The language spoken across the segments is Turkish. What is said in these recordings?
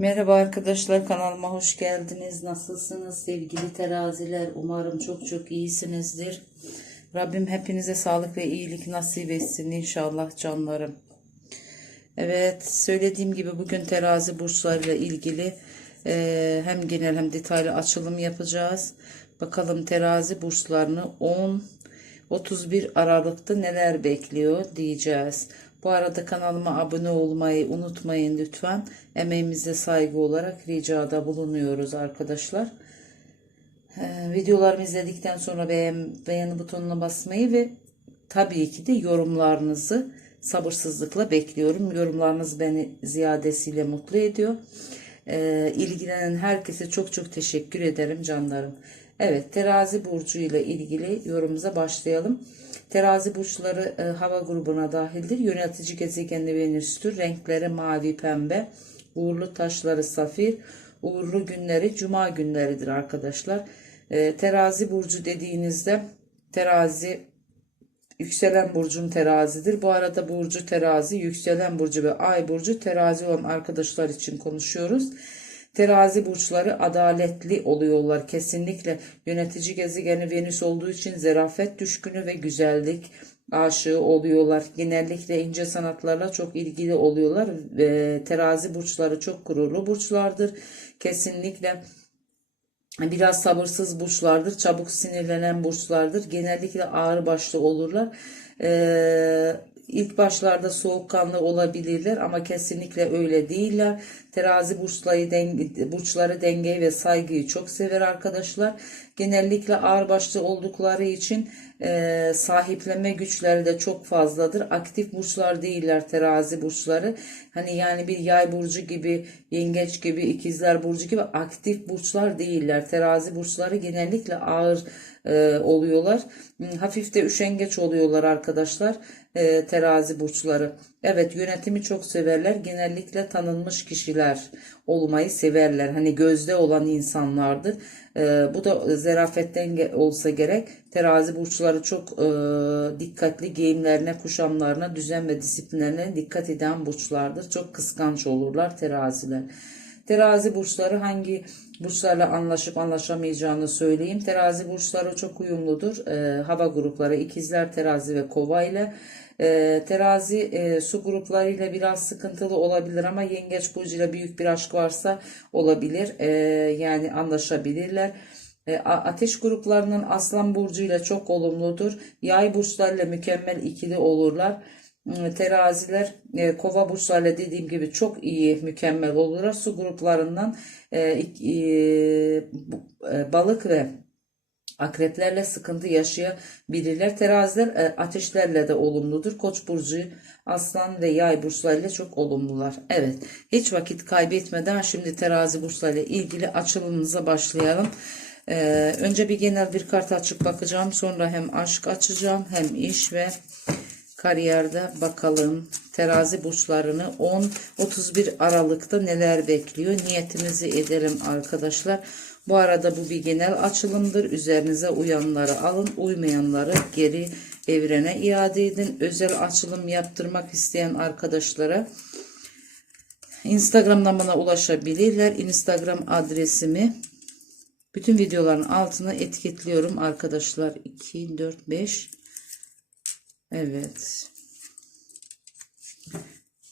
Merhaba arkadaşlar kanalıma hoş geldiniz. Nasılsınız sevgili teraziler? Umarım çok çok iyisinizdir. Rabbim hepinize sağlık ve iyilik nasip etsin inşallah canlarım. Evet söylediğim gibi bugün terazi burçlarıyla ilgili e, hem genel hem detaylı açılım yapacağız. Bakalım terazi burçlarını 10 31 Aralık'ta neler bekliyor diyeceğiz. Bu arada kanalıma abone olmayı unutmayın lütfen. Emeğimize saygı olarak ricada bulunuyoruz arkadaşlar. Ee, videolarımı izledikten sonra beğen, beğeni butonuna basmayı ve tabii ki de yorumlarınızı sabırsızlıkla bekliyorum. Yorumlarınız beni ziyadesiyle mutlu ediyor. Ee, ilgilenen herkese çok çok teşekkür ederim canlarım. Evet terazi burcu ile ilgili yorumumuza başlayalım. Terazi burçları e, hava grubuna dahildir. Yönetici gezegeni Venüs'tür. Renkleri mavi pembe. Uğurlu taşları safir. Uğurlu günleri cuma günleridir arkadaşlar. E, terazi burcu dediğinizde terazi yükselen burcum terazidir. Bu arada burcu terazi, yükselen burcu ve ay burcu terazi olan arkadaşlar için konuşuyoruz. Terazi burçları adaletli oluyorlar. Kesinlikle yönetici gezegeni Venüs olduğu için zarafet düşkünü ve güzellik aşığı oluyorlar. Genellikle ince sanatlarla çok ilgili oluyorlar. Ve terazi burçları çok gururlu burçlardır. Kesinlikle biraz sabırsız burçlardır. Çabuk sinirlenen burçlardır. Genellikle ağır başlı olurlar. Ee, ilk başlarda soğukkanlı olabilirler ama kesinlikle öyle değiller. Terazi burçları, denge, burçları dengeyi ve saygıyı çok sever arkadaşlar. Genellikle ağırbaşlı oldukları için e, sahipleme güçleri de çok fazladır. Aktif burçlar değiller terazi burçları. Hani yani bir yay burcu gibi, yengeç gibi, ikizler burcu gibi aktif burçlar değiller. Terazi burçları genellikle ağır e, oluyorlar. Hafif de üşengeç oluyorlar arkadaşlar e, terazi burçları. Evet yönetimi çok severler. Genellikle tanınmış kişiler olmayı severler. Hani gözde olan insanlardır. E, bu da zarafetten olsa gerek. Terazi burçları çok e, dikkatli giyimlerine, kuşamlarına, düzen ve disiplinlerine dikkat eden burçlardır. Çok kıskanç olurlar teraziler. Terazi burçları hangi burçlarla anlaşıp anlaşamayacağını söyleyeyim. Terazi burçları çok uyumludur. E, hava grupları ikizler, terazi ve kova ile e, terazi e, su gruplarıyla biraz sıkıntılı olabilir ama yengeç burcuyla büyük bir aşk varsa olabilir. E, yani anlaşabilirler. Ateş gruplarının aslan burcuyla çok olumludur. Yay burçlarıyla mükemmel ikili olurlar. Teraziler e, kova burçlarıyla dediğim gibi çok iyi mükemmel olurlar. Su gruplarından e, e, balık ve akreplerle sıkıntı yaşayabilirler. Teraziler e, ateşlerle de olumludur. Koç burcu, aslan ve yay burçlarıyla çok olumlular. Evet hiç vakit kaybetmeden şimdi terazi burçlarıyla ilgili açılımımıza başlayalım. Ee, önce bir genel bir kart açıp bakacağım. Sonra hem aşk açacağım hem iş ve kariyerde bakalım terazi burçlarını 10-31 Aralık'ta neler bekliyor niyetimizi edelim arkadaşlar. Bu arada bu bir genel açılımdır. Üzerinize uyanları alın, uymayanları geri evrene iade edin. Özel açılım yaptırmak isteyen arkadaşlara Instagram'dan bana ulaşabilirler. Instagram adresimi bütün videoların altına etiketliyorum arkadaşlar. 2, 4, 5 Evet.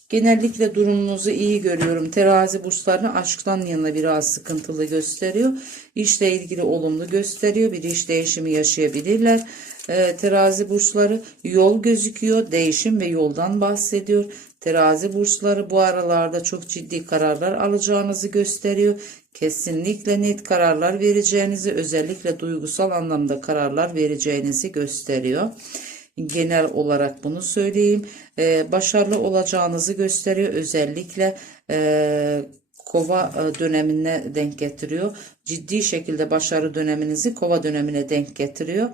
Genellikle durumunuzu iyi görüyorum. Terazi burçlarını aşktan yana biraz sıkıntılı gösteriyor. İşle ilgili olumlu gösteriyor. Bir iş değişimi yaşayabilirler. Ee, terazi burçları yol gözüküyor. Değişim ve yoldan bahsediyor. Terazi burçları bu aralarda çok ciddi kararlar alacağınızı gösteriyor. Kesinlikle net kararlar vereceğinizi, özellikle duygusal anlamda kararlar vereceğinizi gösteriyor genel olarak bunu söyleyeyim. Ee, başarılı olacağınızı gösteriyor. Özellikle e, kova e, dönemine denk getiriyor. Ciddi şekilde başarı döneminizi kova dönemine denk getiriyor.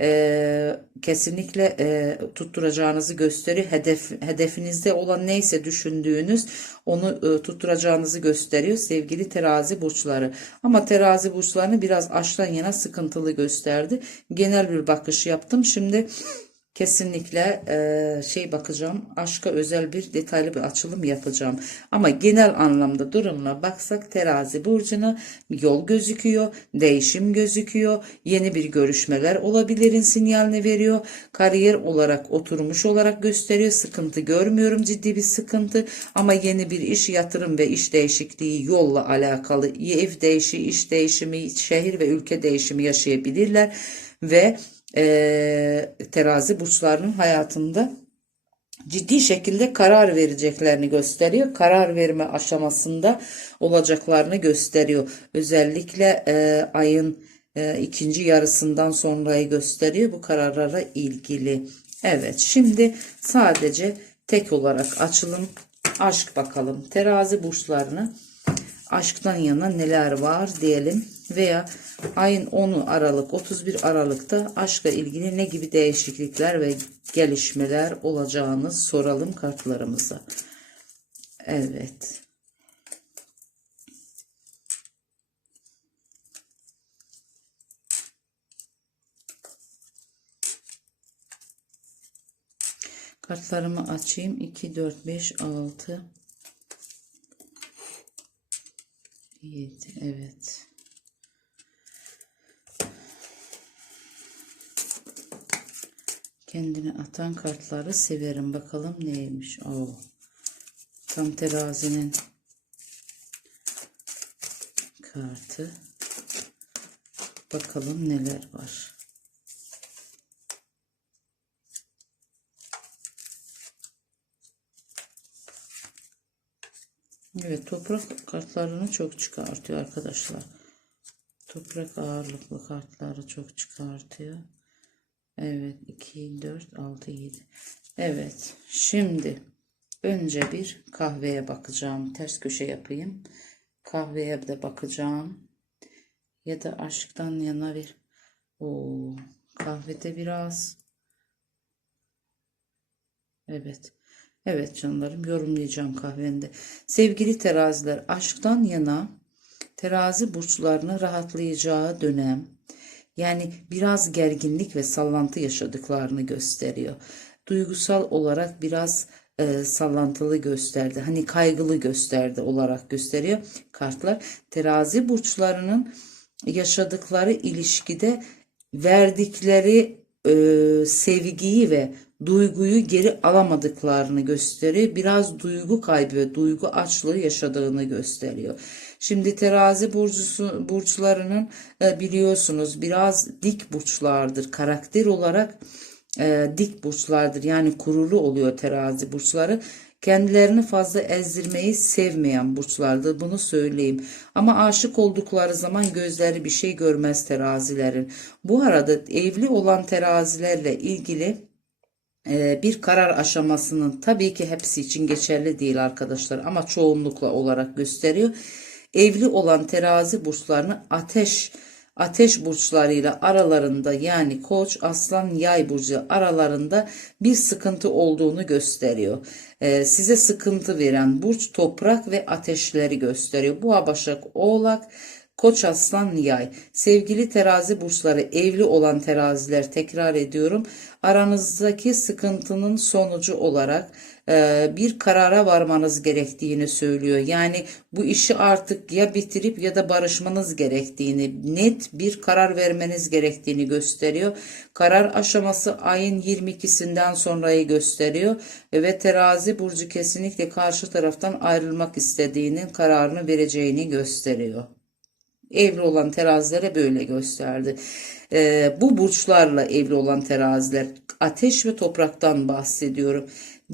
Ee, kesinlikle e, tutturacağınızı gösteriyor. Hedef, hedefinizde olan neyse düşündüğünüz onu e, tutturacağınızı gösteriyor sevgili terazi burçları. Ama terazi burçlarını biraz aştan yana sıkıntılı gösterdi. Genel bir bakış yaptım. Şimdi kesinlikle e, şey bakacağım. Aşka özel bir detaylı bir açılım yapacağım. Ama genel anlamda durumuna baksak terazi burcuna yol gözüküyor, değişim gözüküyor, yeni bir görüşmeler olabilirin sinyalini veriyor. Kariyer olarak oturmuş olarak gösteriyor. Sıkıntı görmüyorum ciddi bir sıkıntı ama yeni bir iş yatırım ve iş değişikliği yolla alakalı ev değişi, iş değişimi, şehir ve ülke değişimi yaşayabilirler ve e, terazi burçlarının hayatında ciddi şekilde karar vereceklerini gösteriyor. Karar verme aşamasında olacaklarını gösteriyor. Özellikle e, ayın e, ikinci yarısından sonrayı gösteriyor bu kararlara ilgili. Evet şimdi sadece tek olarak açılım aşk bakalım. Terazi burçlarını aşktan yana neler var diyelim veya ayın 10'u Aralık 31 Aralık'ta aşkla ilgili ne gibi değişiklikler ve gelişmeler olacağını soralım kartlarımıza. Evet. Kartlarımı açayım. 2, 4, 5, 6, 7. Evet. Kendini atan kartları severim. Bakalım neymiş. Oo. Tam terazinin kartı. Bakalım neler var. Evet toprak kartlarını çok çıkartıyor arkadaşlar. Toprak ağırlıklı kartları çok çıkartıyor. Evet 2, 4, 6, 7. Evet şimdi önce bir kahveye bakacağım. Ters köşe yapayım. Kahveye de bakacağım. Ya da aşktan yana bir. Oo, kahvede biraz. Evet. Evet canlarım yorumlayacağım kahvende. Sevgili teraziler aşktan yana terazi burçlarını rahatlayacağı dönem yani biraz gerginlik ve sallantı yaşadıklarını gösteriyor. Duygusal olarak biraz e, sallantılı gösterdi. Hani kaygılı gösterdi olarak gösteriyor kartlar. Terazi burçlarının yaşadıkları ilişkide verdikleri e, sevgiyi ve duyguyu geri alamadıklarını gösteriyor. Biraz duygu kaybı ve duygu açlığı yaşadığını gösteriyor. Şimdi terazi burcusu, burçlarının e, biliyorsunuz biraz dik burçlardır. Karakter olarak e, dik burçlardır. Yani kurulu oluyor terazi burçları. Kendilerini fazla ezdirmeyi sevmeyen burçlardır bunu söyleyeyim. Ama aşık oldukları zaman gözleri bir şey görmez terazilerin. Bu arada evli olan terazilerle ilgili e, bir karar aşamasının tabii ki hepsi için geçerli değil arkadaşlar ama çoğunlukla olarak gösteriyor. Evli olan terazi burçlarını ateş ateş burçlarıyla aralarında yani koç, aslan, yay burcu aralarında bir sıkıntı olduğunu gösteriyor. Ee, size sıkıntı veren burç toprak ve ateşleri gösteriyor. Bu Başak, Oğlak, Koç aslan yay. Sevgili terazi burçları evli olan teraziler tekrar ediyorum. Aranızdaki sıkıntının sonucu olarak bir karara varmanız gerektiğini söylüyor. Yani bu işi artık ya bitirip ya da barışmanız gerektiğini, net bir karar vermeniz gerektiğini gösteriyor. Karar aşaması ayın 22'sinden sonrayı gösteriyor ve terazi burcu kesinlikle karşı taraftan ayrılmak istediğinin kararını vereceğini gösteriyor evli olan terazilere böyle gösterdi. Ee, bu burçlarla evli olan teraziler ateş ve topraktan bahsediyorum.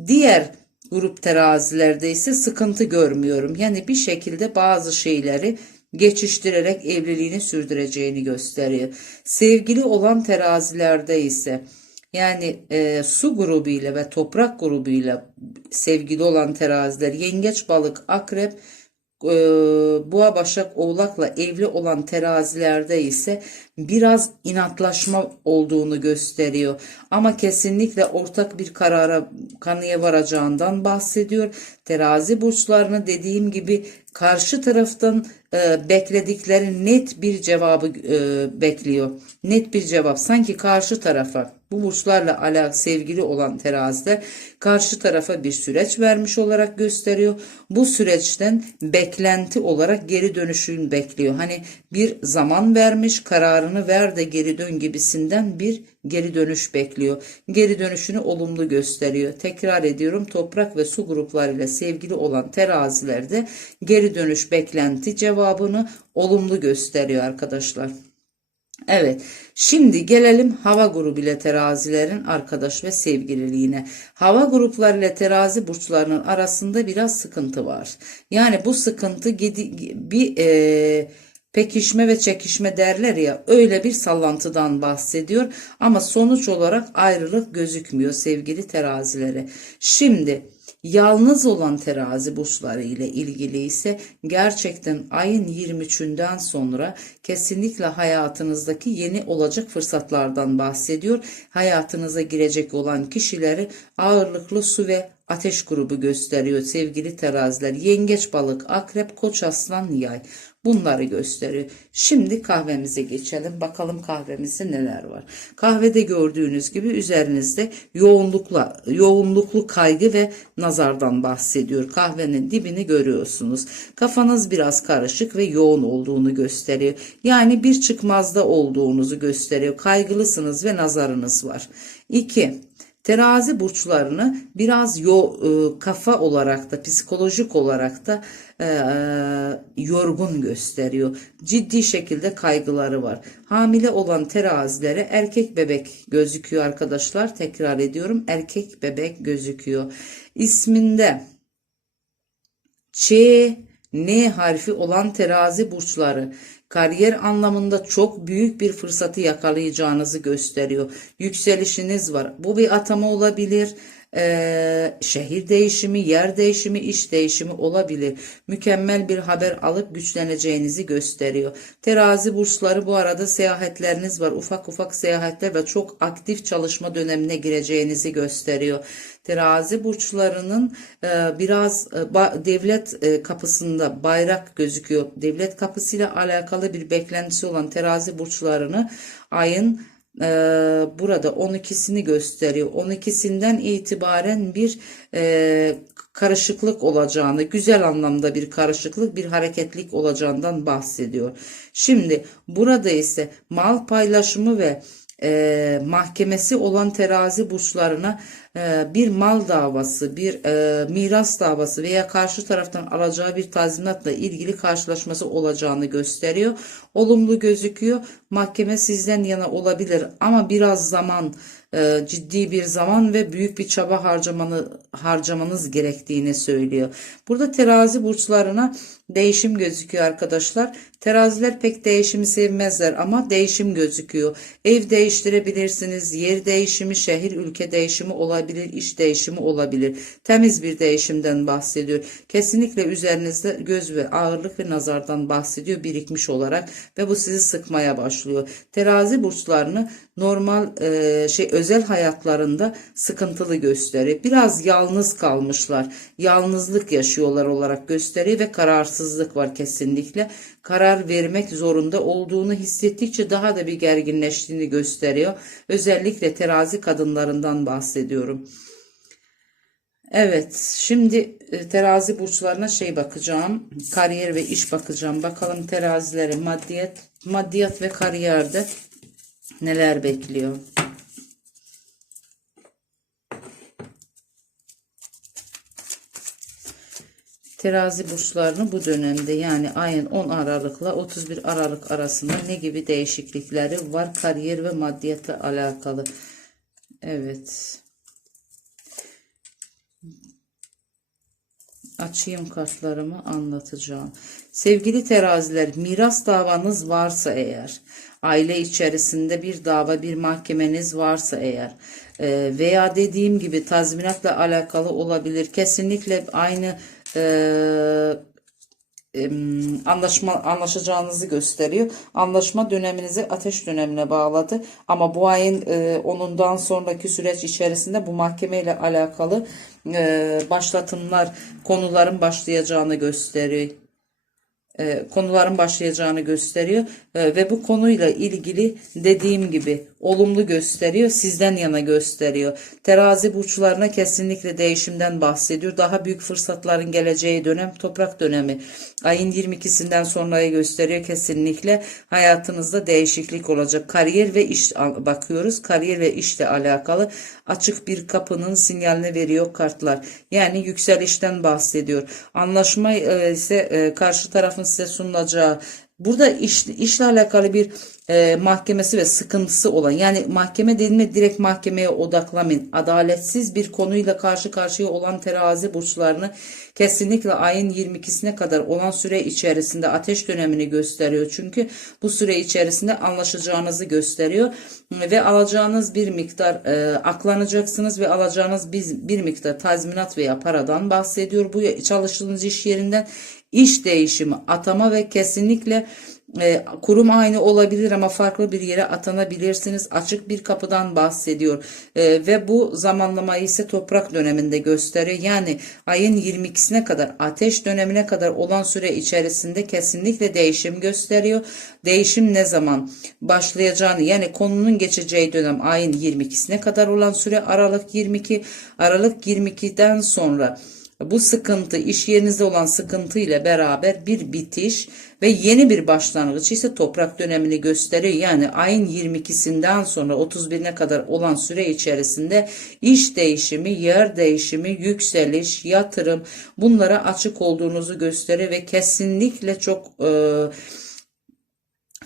Diğer grup terazilerde ise sıkıntı görmüyorum. Yani bir şekilde bazı şeyleri geçiştirerek evliliğini sürdüreceğini gösteriyor. Sevgili olan terazilerde ise yani e, su grubuyla ve toprak grubuyla sevgili olan teraziler yengeç, balık, akrep e, boğa başak oğlakla evli olan terazilerde ise biraz inatlaşma olduğunu gösteriyor. Ama kesinlikle ortak bir karara kanıya varacağından bahsediyor. Terazi burçlarını dediğim gibi karşı taraftan e, bekledikleri net bir cevabı e, bekliyor. Net bir cevap. Sanki karşı tarafa bu burçlarla ala sevgili olan teraziler karşı tarafa bir süreç vermiş olarak gösteriyor. Bu süreçten beklenti olarak geri dönüşünü bekliyor. Hani bir zaman vermiş kararını ver de geri dön gibisinden bir geri dönüş bekliyor. Geri dönüşünü olumlu gösteriyor. Tekrar ediyorum toprak ve su gruplarıyla sevgili olan terazilerde geri dönüş beklenti cevabını olumlu gösteriyor arkadaşlar. Evet, şimdi gelelim hava grubu ile terazilerin arkadaş ve sevgililiğine. Hava grupları ile terazi burçlarının arasında biraz sıkıntı var. Yani bu sıkıntı bir e, pekişme ve çekişme derler ya öyle bir sallantıdan bahsediyor. Ama sonuç olarak ayrılık gözükmüyor sevgili terazilere. Şimdi Yalnız olan terazi burçları ile ilgili ise gerçekten ayın 23'ünden sonra kesinlikle hayatınızdaki yeni olacak fırsatlardan bahsediyor. Hayatınıza girecek olan kişileri ağırlıklı su ve ateş grubu gösteriyor sevgili teraziler. Yengeç, balık, akrep, koç, aslan, yay. Bunları gösteriyor. Şimdi kahvemize geçelim. Bakalım kahvemizde neler var. Kahvede gördüğünüz gibi üzerinizde yoğunlukla yoğunluklu kaygı ve nazardan bahsediyor. Kahvenin dibini görüyorsunuz. Kafanız biraz karışık ve yoğun olduğunu gösteriyor. Yani bir çıkmazda olduğunuzu gösteriyor. Kaygılısınız ve nazarınız var. 2. Terazi burçlarını biraz yo, e, kafa olarak da psikolojik olarak da e, yorgun gösteriyor. Ciddi şekilde kaygıları var. Hamile olan terazilere erkek bebek gözüküyor arkadaşlar. Tekrar ediyorum erkek bebek gözüküyor. İsminde Ç, N harfi olan terazi burçları kariyer anlamında çok büyük bir fırsatı yakalayacağınızı gösteriyor. Yükselişiniz var. Bu bir atama olabilir. Ee, şehir değişimi, yer değişimi, iş değişimi olabilir. Mükemmel bir haber alıp güçleneceğinizi gösteriyor. Terazi burçları bu arada seyahatleriniz var. Ufak ufak seyahatler ve çok aktif çalışma dönemine gireceğinizi gösteriyor. Terazi burçlarının e, biraz e, devlet e, kapısında bayrak gözüküyor. Devlet kapısıyla alakalı bir beklentisi olan terazi burçlarını ayın e, burada 12'sini gösteriyor. 12'sinden itibaren bir e, karışıklık olacağını, güzel anlamda bir karışıklık, bir hareketlik olacağından bahsediyor. Şimdi burada ise mal paylaşımı ve e, mahkemesi olan terazi burçlarına bir mal davası, bir e, miras davası veya karşı taraftan alacağı bir tazminatla ilgili karşılaşması olacağını gösteriyor. Olumlu gözüküyor. Mahkeme sizden yana olabilir ama biraz zaman e, ciddi bir zaman ve büyük bir çaba harcamanı, harcamanız gerektiğini söylüyor. Burada terazi burçlarına değişim gözüküyor arkadaşlar. Teraziler pek değişimi sevmezler ama değişim gözüküyor. Ev değiştirebilirsiniz, yer değişimi, şehir ülke değişimi olabilir, iş değişimi olabilir. Temiz bir değişimden bahsediyor. Kesinlikle üzerinizde göz ve ağırlık ve nazardan bahsediyor birikmiş olarak ve bu sizi sıkmaya başlıyor. Terazi burçlarını normal e, şey özel hayatlarında sıkıntılı gösteriyor. Biraz yalnız kalmışlar. Yalnızlık yaşıyorlar olarak gösteriyor ve kararsızlık var kesinlikle. Karar vermek zorunda olduğunu hissettikçe daha da bir gerginleştiğini gösteriyor. Özellikle terazi kadınlarından bahsediyorum. Evet, şimdi e, terazi burçlarına şey bakacağım. Kariyer ve iş bakacağım. Bakalım terazilere maddiyat, maddiyat ve kariyerde neler bekliyor. Terazi burçlarını bu dönemde yani ayın 10 Aralık'la 31 Aralık arasında ne gibi değişiklikleri var kariyer ve maddiyatla alakalı. Evet. Açayım kartlarımı anlatacağım. Sevgili teraziler miras davanız varsa eğer aile içerisinde bir dava bir mahkemeniz varsa eğer e, veya dediğim gibi tazminatla alakalı olabilir. Kesinlikle aynı e, anlaşma anlaşacağınızı gösteriyor. Anlaşma döneminizi ateş dönemine bağladı. Ama bu ayın e, 10'undan sonraki süreç içerisinde bu mahkemeyle alakalı e, başlatımlar, konuların başlayacağını gösteriyor. E, konuların başlayacağını gösteriyor. E, ve bu konuyla ilgili dediğim gibi olumlu gösteriyor sizden yana gösteriyor. Terazi burçlarına kesinlikle değişimden bahsediyor. Daha büyük fırsatların geleceği dönem toprak dönemi. Ayın 22'sinden sonraya gösteriyor. Kesinlikle hayatınızda değişiklik olacak. Kariyer ve iş bakıyoruz. Kariyer ve işle alakalı açık bir kapının sinyalini veriyor kartlar. Yani yükselişten bahsediyor. Anlaşma e, ise karşı tarafın size sunulacağı Burada iş, işle alakalı bir e, mahkemesi ve sıkıntısı olan yani mahkeme dediğimde direkt mahkemeye odaklamayın. Adaletsiz bir konuyla karşı karşıya olan terazi burçlarını kesinlikle ayın 22'sine kadar olan süre içerisinde ateş dönemini gösteriyor. Çünkü bu süre içerisinde anlaşacağınızı gösteriyor ve alacağınız bir miktar e, aklanacaksınız ve alacağınız bir, bir miktar tazminat veya paradan bahsediyor. Bu çalıştığınız iş yerinden iş değişimi, atama ve kesinlikle e, kurum aynı olabilir ama farklı bir yere atanabilirsiniz. Açık bir kapıdan bahsediyor. E, ve bu zamanlamayı ise toprak döneminde gösteriyor. Yani ayın 22'sine kadar ateş dönemine kadar olan süre içerisinde kesinlikle değişim gösteriyor. Değişim ne zaman başlayacağını yani konunun geçeceği dönem ayın 22'sine kadar olan süre Aralık 22 Aralık 22'den sonra bu sıkıntı iş yerinizde olan sıkıntı ile beraber bir bitiş ve yeni bir başlangıç ise toprak dönemini gösteriyor. Yani ayın 22'sinden sonra 31'ine kadar olan süre içerisinde iş değişimi, yer değişimi, yükseliş, yatırım bunlara açık olduğunuzu gösteriyor ve kesinlikle çok e,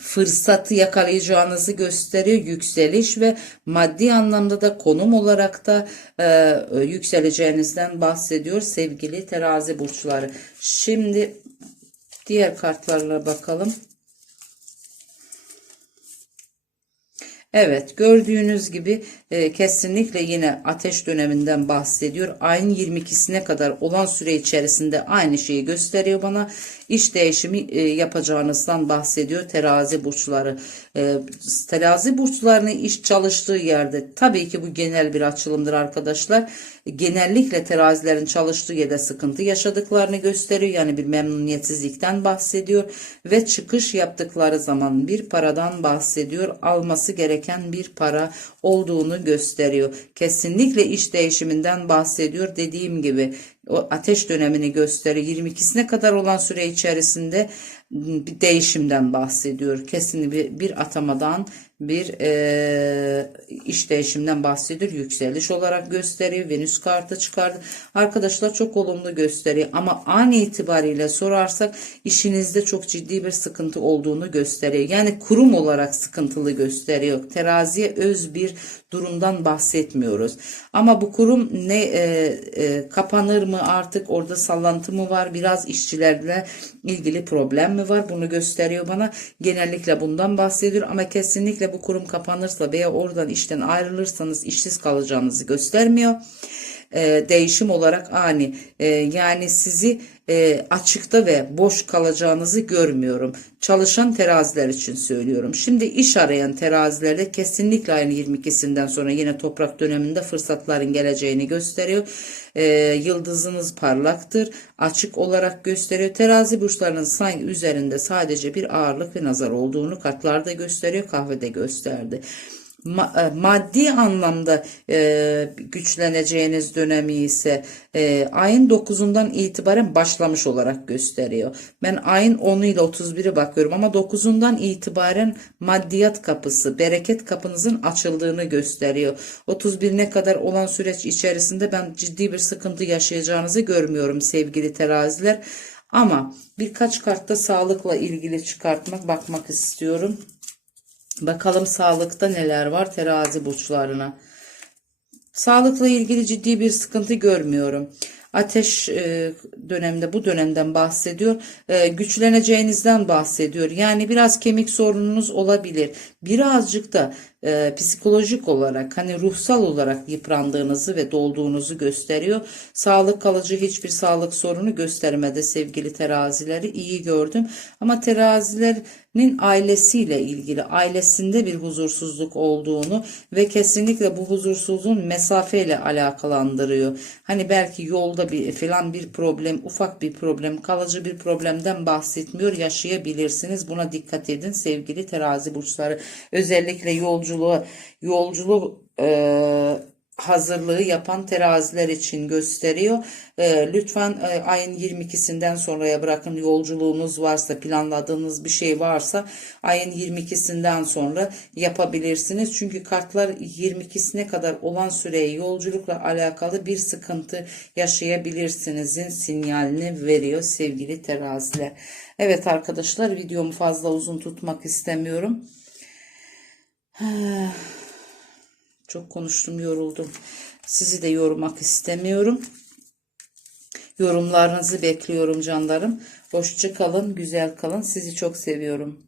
fırsatı yakalayacağınızı gösteriyor yükseliş ve maddi anlamda da konum olarak da e, yükseleceğinizden bahsediyor sevgili terazi burçları. Şimdi diğer kartlarla bakalım. Evet gördüğünüz gibi e, kesinlikle yine ateş döneminden bahsediyor. Ayın 22'sine kadar olan süre içerisinde aynı şeyi gösteriyor bana. İş değişimi e, yapacağınızdan bahsediyor terazi burçları. E, terazi burçlarının iş çalıştığı yerde tabii ki bu genel bir açılımdır arkadaşlar. Genellikle terazilerin çalıştığı yerde sıkıntı yaşadıklarını gösteriyor. Yani bir memnuniyetsizlikten bahsediyor ve çıkış yaptıkları zaman bir paradan bahsediyor. Alması gereken bir para olduğunu gösteriyor. Kesinlikle iş değişiminden bahsediyor. Dediğim gibi o ateş dönemini gösteriyor. 22'sine kadar olan süre içerisinde bir değişimden bahsediyor. Kesin bir, bir atamadan bir e, iş değişimden bahsediyor. Yükseliş olarak gösteriyor. Venüs kartı çıkardı. Arkadaşlar çok olumlu gösteriyor. Ama an itibariyle sorarsak işinizde çok ciddi bir sıkıntı olduğunu gösteriyor. Yani kurum olarak sıkıntılı gösteriyor. Teraziye öz bir durumdan bahsetmiyoruz. Ama bu kurum ne e, e, kapanır mı artık orada sallantı mı var biraz işçilerle ilgili problem mi var bunu gösteriyor bana. Genellikle bundan bahsediyor ama kesinlikle bu kurum kapanırsa veya oradan işten ayrılırsanız işsiz kalacağınızı göstermiyor. E, değişim olarak ani E, yani sizi e, açıkta ve boş kalacağınızı görmüyorum. Çalışan teraziler için söylüyorum. Şimdi iş arayan terazilerde kesinlikle aynı 22'sinden sonra yine toprak döneminde fırsatların geleceğini gösteriyor. E, yıldızınız parlaktır. Açık olarak gösteriyor. Terazi burçlarının sanki üzerinde sadece bir ağırlık ve nazar olduğunu kartlarda gösteriyor. Kahvede gösterdi maddi anlamda e, güçleneceğiniz dönemi ise e, ayın 9'undan itibaren başlamış olarak gösteriyor. Ben ayın 10'u ile 31'i bakıyorum ama 9'undan itibaren maddiyat kapısı, bereket kapınızın açıldığını gösteriyor. 31'ine kadar olan süreç içerisinde ben ciddi bir sıkıntı yaşayacağınızı görmüyorum sevgili teraziler. Ama birkaç kartta sağlıkla ilgili çıkartmak, bakmak istiyorum. Bakalım sağlıkta neler var terazi burçlarına. Sağlıkla ilgili ciddi bir sıkıntı görmüyorum. Ateş e, dönemde bu dönemden bahsediyor. E, güçleneceğinizden bahsediyor. Yani biraz kemik sorununuz olabilir. Birazcık da e, psikolojik olarak hani ruhsal olarak yıprandığınızı ve dolduğunuzu gösteriyor. Sağlık kalıcı hiçbir sağlık sorunu göstermedi sevgili terazileri iyi gördüm. Ama teraziler nin ailesiyle ilgili, ailesinde bir huzursuzluk olduğunu ve kesinlikle bu huzursuzluğun mesafeyle alakalandırıyor. Hani belki yolda bir falan bir problem, ufak bir problem, kalıcı bir problemden bahsetmiyor, yaşayabilirsiniz. Buna dikkat edin sevgili terazi burçları. Özellikle yolculuğa, yolculuk eee hazırlığı yapan teraziler için gösteriyor. Ee, lütfen e, ayın 22'sinden sonraya bırakın yolculuğunuz varsa planladığınız bir şey varsa ayın 22'sinden sonra yapabilirsiniz. Çünkü kartlar 22'sine kadar olan süreyi yolculukla alakalı bir sıkıntı yaşayabilirsinizin sinyalini veriyor sevgili teraziler. Evet arkadaşlar videomu fazla uzun tutmak istemiyorum. Çok konuştum, yoruldum. Sizi de yormak istemiyorum. Yorumlarınızı bekliyorum canlarım. Hoşça kalın, güzel kalın. Sizi çok seviyorum.